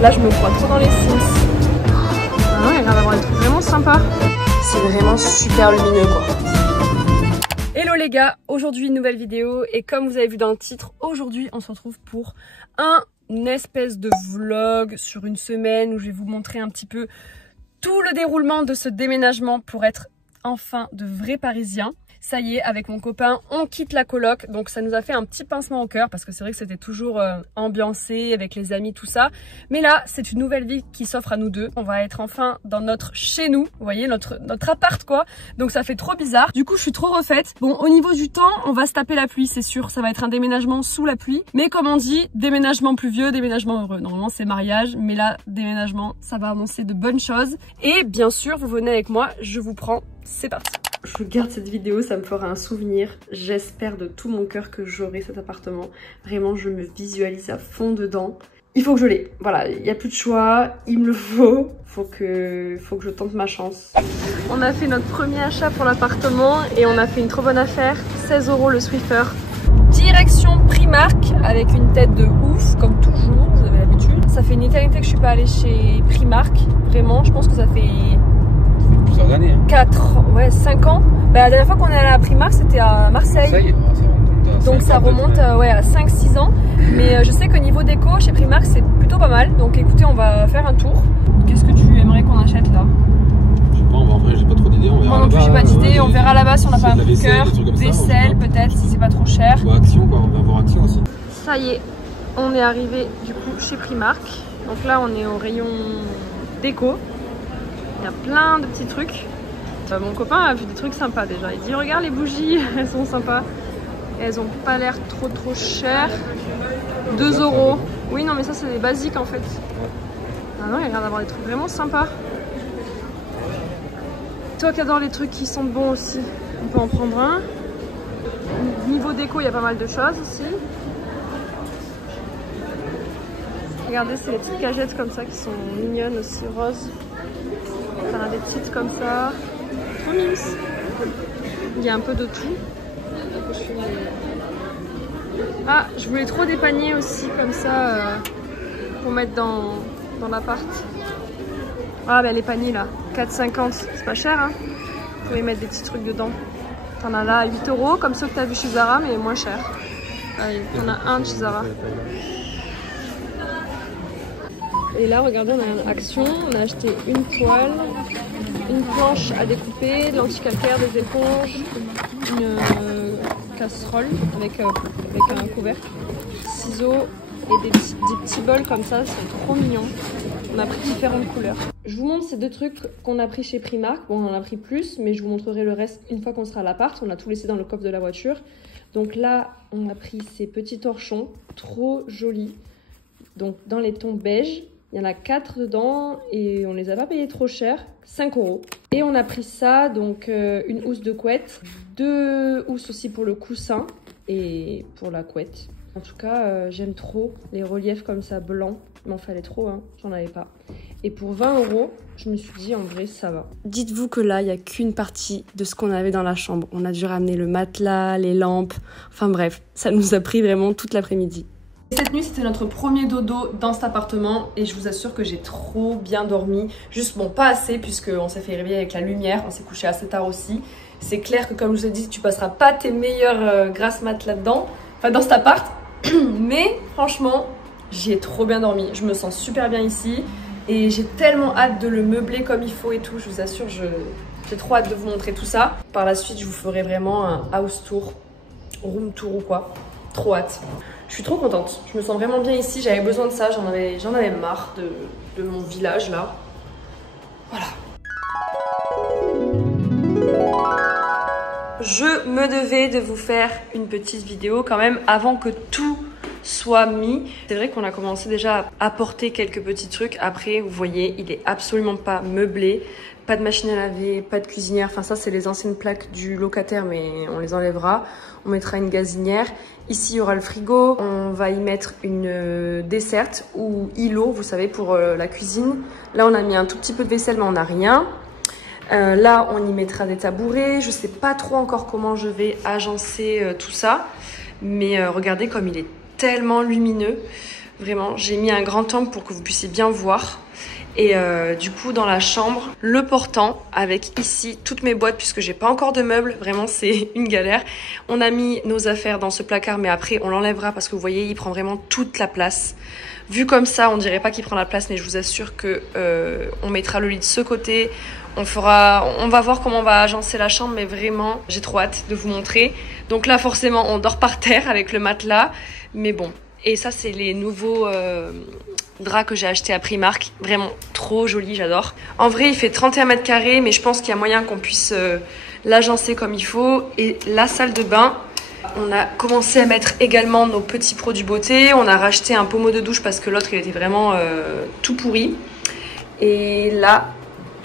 Là, je me crois trop dans les Sims. Ah ouais, il y a l'air d'avoir des trucs vraiment sympas. C'est vraiment super lumineux, quoi. Hello les gars, aujourd'hui une nouvelle vidéo et comme vous avez vu dans le titre, aujourd'hui on se retrouve pour une espèce de vlog sur une semaine où je vais vous montrer un petit peu tout le déroulement de ce déménagement pour être enfin de vrais Parisiens. Ça y est, avec mon copain, on quitte la coloc, donc ça nous a fait un petit pincement au cœur parce que c'est vrai que c'était toujours ambiancé avec les amis, tout ça. Mais là, c'est une nouvelle vie qui s'offre à nous deux. On va être enfin dans notre chez nous, vous voyez, notre appart quoi. Donc ça fait trop bizarre. Du coup, je suis trop refaite. Bon, au niveau du temps, on va se taper la pluie, c'est sûr. Ça va être un déménagement sous la pluie. Mais comme on dit, déménagement pluvieux, déménagement heureux. Normalement, c'est mariage, mais là, déménagement, ça va annoncer de bonnes choses. Et bien sûr, vous venez avec moi, je vous prends, c'est parti. Je regarde cette vidéo, ça me fera un souvenir. J'espère de tout mon cœur que j'aurai cet appartement. Vraiment, je me visualise à fond dedans. Il faut que je l'ai. Voilà, il n'y a plus de choix. Il me le faut. Faut que je tente ma chance. On a fait notre premier achat pour l'appartement et on a fait une trop bonne affaire. 16 € le Swiffer. Direction Primark avec une tête de ouf, comme toujours, vous avez l'habitude. Ça fait une éternité que je suis pas allée chez Primark. Vraiment, je pense que ça fait... 5 ans. Bah, la dernière fois qu'on est allé à Primark, c'était à Marseille. Donc ça remonte ouais, à 5-6 ans. Mais je sais qu'au niveau déco, chez Primark, c'est plutôt pas mal. Donc écoutez, on va faire un tour. Qu'est-ce que tu aimerais qu'on achète là? Je sais pas, en vrai, j'ai pas trop d'idées. Moi non plus, j'ai pas d'idée. On verra là-bas si on n'a pas un coup de cœur. Vaisselle peut-être, si c'est pas trop cher. Ou Action quoi, on va voir Action aussi. Ça y est, on est arrivé du coup chez Primark. Donc là, on est au rayon déco. Il y a plein de petits trucs. Mon copain a vu des trucs sympas déjà. Il dit regarde les bougies, elles sont sympas. Et elles ont pas l'air trop chères. 2 €. Oui non mais ça c'est des basiques en fait. Ah non, il a l'air d'avoir des trucs vraiment sympas. Toi qui adore les trucs qui sentent bon aussi, on peut en prendre un. Niveau déco, il y a pas mal de choses aussi. Regardez, c'est les petites cagettes comme ça qui sont mignonnes aussi, roses. T'en as des petites comme ça. Trop mimes. Il y a un peu de tout. Ah, je voulais trop des paniers aussi comme ça pour mettre dans l'appart. Ah bah les paniers là, 4,50, c'est pas cher hein. Vous pouvez mettre des petits trucs dedans. T'en as là à 8 € comme ceux que t'as vu chez Zara mais moins cher. Allez, t'en as un de chez Zara. Et là regardez, on a une action, on a acheté une poêle, une planche à découper, de l'anti-calcaire, des éponges, une casserole avec un couvercle, ciseaux et des petits bols comme ça, c'est trop mignon. On a pris différentes couleurs. Je vous montre ces deux trucs qu'on a pris chez Primark. Bon, on en a pris plus, mais je vous montrerai le reste une fois qu'on sera à l'appart. On a tout laissé dans le coffre de la voiture. Donc là, on a pris ces petits torchons, trop jolis. Donc dans les tons beige. Il y en a 4 dedans et on les a pas payés trop cher, 5 €. Et on a pris ça, donc une housse de couette, 2 housses aussi pour le coussin et pour la couette. En tout cas, j'aime trop les reliefs comme ça blancs. Il m'en fallait trop, hein, j'en avais pas. Et pour 20 €, je me suis dit en vrai ça va. Dites-vous que là, il n'y a qu'une partie de ce qu'on avait dans la chambre. On a dû ramener le matelas, les lampes, enfin bref, ça nous a pris vraiment toute l'après-midi. Cette nuit, c'était notre premier dodo dans cet appartement et je vous assure que j'ai trop bien dormi. Juste, bon, pas assez puisqu'on s'est fait réveiller avec la lumière, on s'est couché assez tard aussi. C'est clair que comme je vous ai dit, tu passeras pas tes meilleures grasses mat là-dedans, enfin dans cet appart. Mais franchement, j'ai trop bien dormi. Je me sens super bien ici et j'ai tellement hâte de le meubler comme il faut et tout. Je vous assure, j'ai trop hâte de vous montrer tout ça. Par la suite, je vous ferai vraiment un house tour, room tour ou quoi. Trop hâte. Je suis trop contente, je me sens vraiment bien ici, j'avais besoin de ça, j'en avais marre de mon village là. Voilà. Je me devais de vous faire une petite vidéo quand même avant que tout soit mis. C'est vrai qu'on a commencé déjà à apporter quelques petits trucs. Après, vous voyez, il est absolument pas meublé. Pas de machine à laver, pas de cuisinière. Enfin, ça, c'est les anciennes plaques du locataire, mais on les enlèvera. On mettra une gazinière. Ici, il y aura le frigo. On va y mettre une desserte ou îlot, vous savez, pour la cuisine. Là, on a mis un tout petit peu de vaisselle, mais on n'a rien. Là, on y mettra des tabourets. Je sais pas trop encore comment je vais agencer tout ça. Mais regardez comme il est tellement lumineux. Vraiment, j'ai mis un grand angle pour que vous puissiez bien voir. Et du coup, dans la chambre, le portant avec ici toutes mes boîtes puisque j'ai pas encore de meubles. Vraiment, c'est une galère. On a mis nos affaires dans ce placard, mais après, on l'enlèvera parce que vous voyez, il prend vraiment toute la place. Vu comme ça, on dirait pas qu'il prend la place, mais je vous assure que on mettra le lit de ce côté. On va voir comment on va agencer la chambre, mais vraiment, j'ai trop hâte de vous montrer. Donc là, forcément, on dort par terre avec le matelas, mais bon. Et ça, c'est les nouveaux draps que j'ai achetés à Primark. Vraiment trop joli, j'adore. En vrai, il fait 31 mètres carrés, mais je pense qu'il y a moyen qu'on puisse l'agencer comme il faut. Et la salle de bain, on a commencé à mettre également nos petits produits beauté. On a racheté un pommeau de douche parce que l'autre, il était vraiment tout pourri. Et là,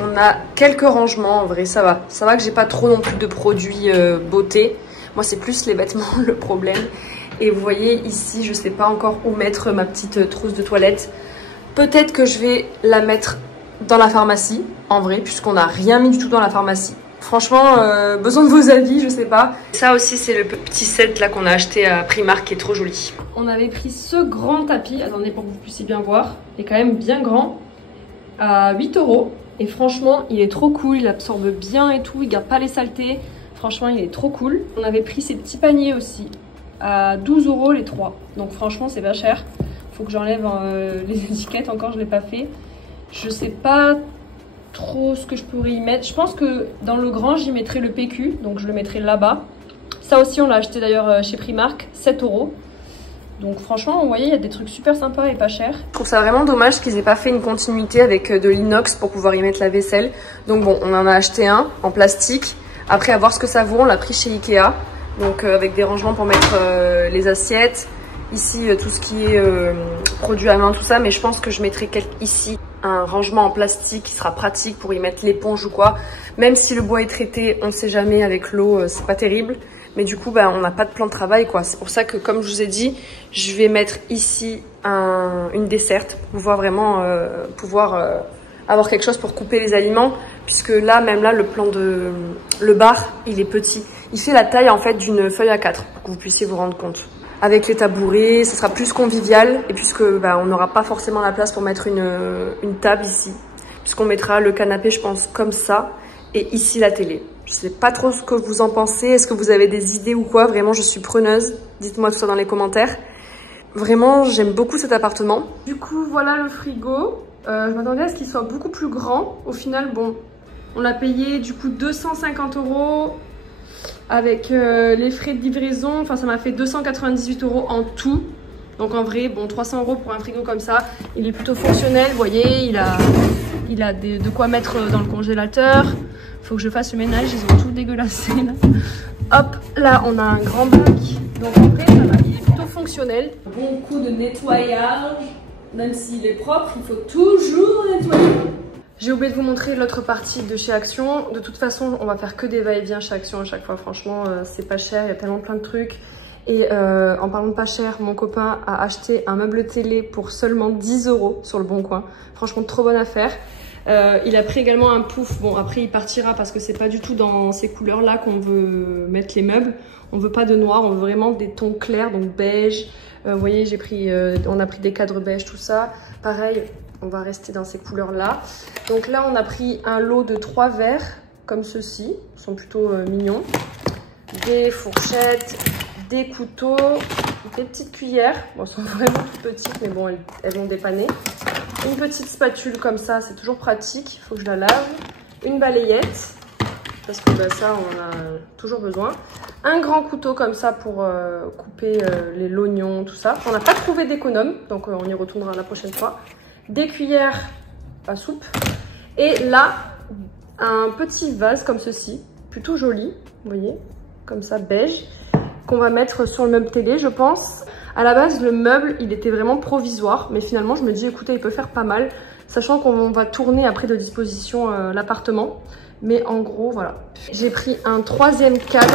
on a quelques rangements. En vrai, ça va. Ça va que j'ai pas trop non plus de produits beauté. Moi, c'est plus les vêtements le problème. Et vous voyez ici, je sais pas encore où mettre ma petite trousse de toilette. Peut-être que je vais la mettre dans la pharmacie, en vrai, puisqu'on n'a rien mis du tout dans la pharmacie. Franchement, besoin de vos avis, je sais pas. Ça aussi, c'est le petit set là qu'on a acheté à Primark qui est trop joli. On avait pris ce grand tapis, attendez pour que vous puissiez bien voir. Il est quand même bien grand, à 8 €. Et franchement, il est trop cool, il absorbe bien et tout, il garde pas les saletés. Franchement, il est trop cool. On avait pris ces petits paniers aussi, à 12 € les 3. Donc franchement, c'est pas cher. Faut que j'enlève les étiquettes, encore je l'ai pas fait. Je sais pas trop ce que je pourrais y mettre. Je pense que dans le grand, j'y mettrai le PQ, donc je le mettrai là-bas. Ça aussi, on l'a acheté d'ailleurs chez Primark, 7 €. Donc franchement, vous voyez, il y a des trucs super sympas et pas chers. Je trouve ça vraiment dommage qu'ils aient pas fait une continuité avec de l'inox pour pouvoir y mettre la vaisselle. Donc bon, on en a acheté un en plastique. Après, à voir ce que ça vaut, on l'a pris chez Ikea. Donc avec des rangements pour mettre les assiettes. Ici, tout ce qui est produit à main, tout ça. Mais je pense que je mettrai ici un rangement en plastique qui sera pratique pour y mettre l'éponge ou quoi. Même si le bois est traité, on ne sait jamais, avec l'eau, c'est pas terrible. Mais du coup, on n'a pas de plan de travail, quoi. C'est pour ça que, comme je vous ai dit, je vais mettre ici une desserte pour pouvoir vraiment avoir quelque chose pour couper les aliments. Puisque là, même là, le bar, il est petit. Il fait la taille, en fait, d'une feuille A4 pour que vous puissiez vous rendre compte. Avec les tabourets, ce sera plus convivial. Et puisque on n'aura pas forcément la place pour mettre une table ici. Puisqu'on mettra le canapé, je pense, comme ça. Et ici, la télé. Je sais pas trop ce que vous en pensez. Est-ce que vous avez des idées ou quoi? Vraiment, je suis preneuse. Dites-moi tout ça dans les commentaires. Vraiment, j'aime beaucoup cet appartement. Du coup, voilà le frigo. Je m'attendais à ce qu'il soit beaucoup plus grand. Au final, bon, on l'a payé du coup 250 € avec les frais de livraison. Enfin, ça m'a fait 298 € en tout. Donc en vrai, bon, 300 € pour un frigo comme ça. Il est plutôt fonctionnel, vous voyez. Il a de quoi mettre dans le congélateur. Faut que je fasse le ménage, ils ont tout dégueulassé là. Hop, là on a un grand bac. Donc en vrai, ça va, il est plutôt fonctionnel. Bon coup de nettoyage. Même s'il est propre, il faut toujours nettoyer. J'ai oublié de vous montrer l'autre partie de chez Action. De toute façon, on va faire que des va-et-vient chez Action à chaque fois. Franchement, c'est pas cher, il y a tellement plein de trucs. Et en parlant de pas cher, mon copain a acheté un meuble télé pour seulement 10 € sur le Bon Coin. Franchement, trop bonne affaire. Il a pris également un pouf. Bon, après, il partira parce que c'est pas du tout dans ces couleurs-là qu'on veut mettre les meubles. On veut pas de noir, on veut vraiment des tons clairs, donc beige. Vous voyez, on a pris des cadres beige, tout ça. Pareil, on va rester dans ces couleurs-là. Donc là, on a pris un lot de 3 verres, comme ceci. Ils sont plutôt mignons. Des fourchettes, des couteaux, des petites cuillères. Bon, elles sont vraiment toutes petites, mais bon, elles vont dépanner. Une petite spatule comme ça, c'est toujours pratique. Il faut que je la lave. Une balayette, parce que ça, on en a toujours besoin. Un grand couteau comme ça pour couper l'oignon, tout ça. On n'a pas trouvé d'économe, donc on y retournera la prochaine fois. Des cuillères à soupe. Et là, un petit vase comme ceci, plutôt joli, vous voyez, comme ça, beige, qu'on va mettre sur le meuble télé, je pense. À la base, le meuble, il était vraiment provisoire, mais finalement, je me dis, écoutez, il peut faire pas mal, sachant qu'on va tourner après de disposition l'appartement. Mais en gros, voilà. J'ai pris un 3e cadre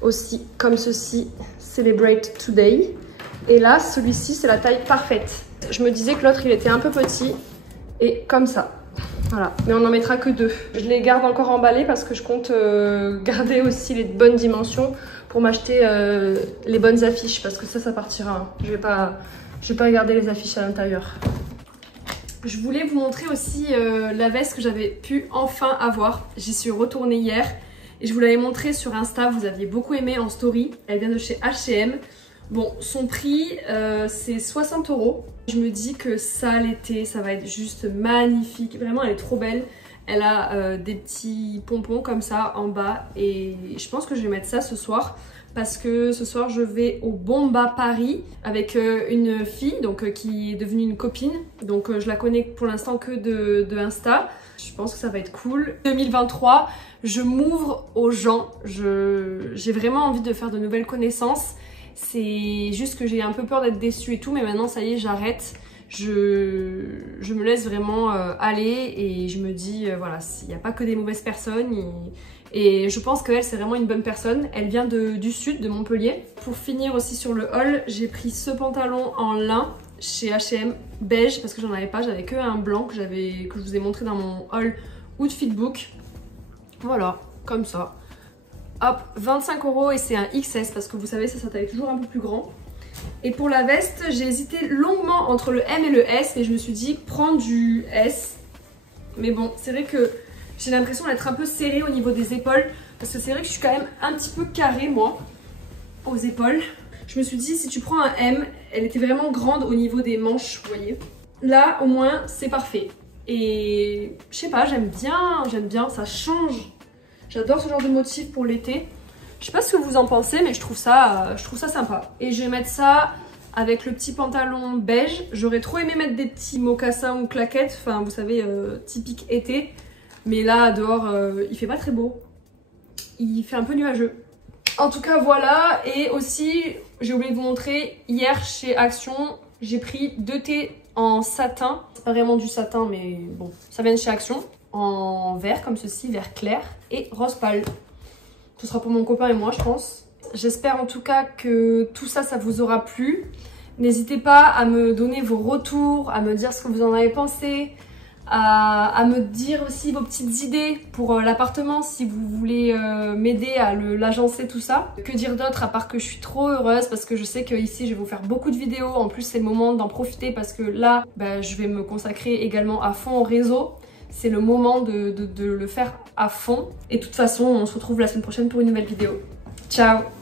aussi, comme ceci, Celebrate Today. Et là, celui-ci, c'est la taille parfaite. Je me disais que l'autre, il était un peu petit, et comme ça. Voilà, mais on n'en mettra que 2. Je les garde encore emballés parce que je compte garder aussi les bonnes dimensions pour m'acheter les bonnes affiches, parce que ça partira. Je vais pas Je vais pas regarder les affiches à l'intérieur. Je voulais vous montrer aussi la veste que j'avais pu enfin avoir. J'y suis retournée hier et je vous l'avais montrée sur Insta. Vous aviez beaucoup aimé en story. Elle vient de chez H&M. Bon, son prix c'est 60 €. Je me dis que ça l'été, ça va être juste magnifique. Vraiment, elle est trop belle. Elle a des petits pompons comme ça en bas et je pense que je vais mettre ça ce soir. Parce que ce soir je vais au Bomba Paris avec une fille donc, qui est devenue une copine. Donc je la connais pour l'instant que de Insta. Je pense que ça va être cool. 2023, je m'ouvre aux gens. J'ai vraiment envie de faire de nouvelles connaissances. C'est juste que j'ai un peu peur d'être déçue et tout. Mais maintenant ça y est, j'arrête. Je me laisse vraiment aller et je me dis voilà, il n'y a pas que des mauvaises personnes. Et je pense qu'elle, c'est vraiment une bonne personne. Elle vient du sud, de Montpellier. Pour finir aussi sur le haul, j'ai pris ce pantalon en lin chez H&M beige parce que j'en avais pas. J'avais que un blanc que je vous ai montré dans mon haul Outfit Book. Voilà, comme ça. Hop, 25 € et c'est un XS parce que vous savez, ça taille toujours un peu plus grand. Et pour la veste, j'ai hésité longuement entre le M et le S. Mais je me suis dit, prends du S. Mais bon, c'est vrai que j'ai l'impression d'être un peu serrée au niveau des épaules parce que c'est vrai que je suis quand même un petit peu carrée moi aux épaules. Je me suis dit si tu prends un M, elle était vraiment grande au niveau des manches, vous voyez. Là au moins c'est parfait. Et je sais pas, j'aime bien, ça change. J'adore ce genre de motif pour l'été. Je sais pas ce que vous en pensez mais je trouve ça sympa. Et je vais mettre ça avec le petit pantalon beige. J'aurais trop aimé mettre des petits mocassins ou claquettes, enfin vous savez typique été. Mais là, dehors, il fait pas très beau. Il fait un peu nuageux. En tout cas, voilà. Et aussi, j'ai oublié de vous montrer, hier chez Action, j'ai pris 2 thés en satin. C'est pas vraiment du satin, mais bon, ça vient de chez Action. En vert, comme ceci, vert clair et rose pâle. Ce sera pour mon copain et moi, je pense. J'espère en tout cas que tout ça, ça vous aura plu. N'hésitez pas à me donner vos retours, à me dire ce que vous en avez pensé. À me dire aussi vos petites idées pour l'appartement si vous voulez m'aider à l'agencer tout ça. Que dire d'autre à part que je suis trop heureuse parce que je sais qu'ici je vais vous faire beaucoup de vidéos. En plus c'est le moment d'en profiter parce que là je vais me consacrer également à fond au réseau. C'est le moment de le faire à fond. Et de toute façon on se retrouve la semaine prochaine pour une nouvelle vidéo. Ciao!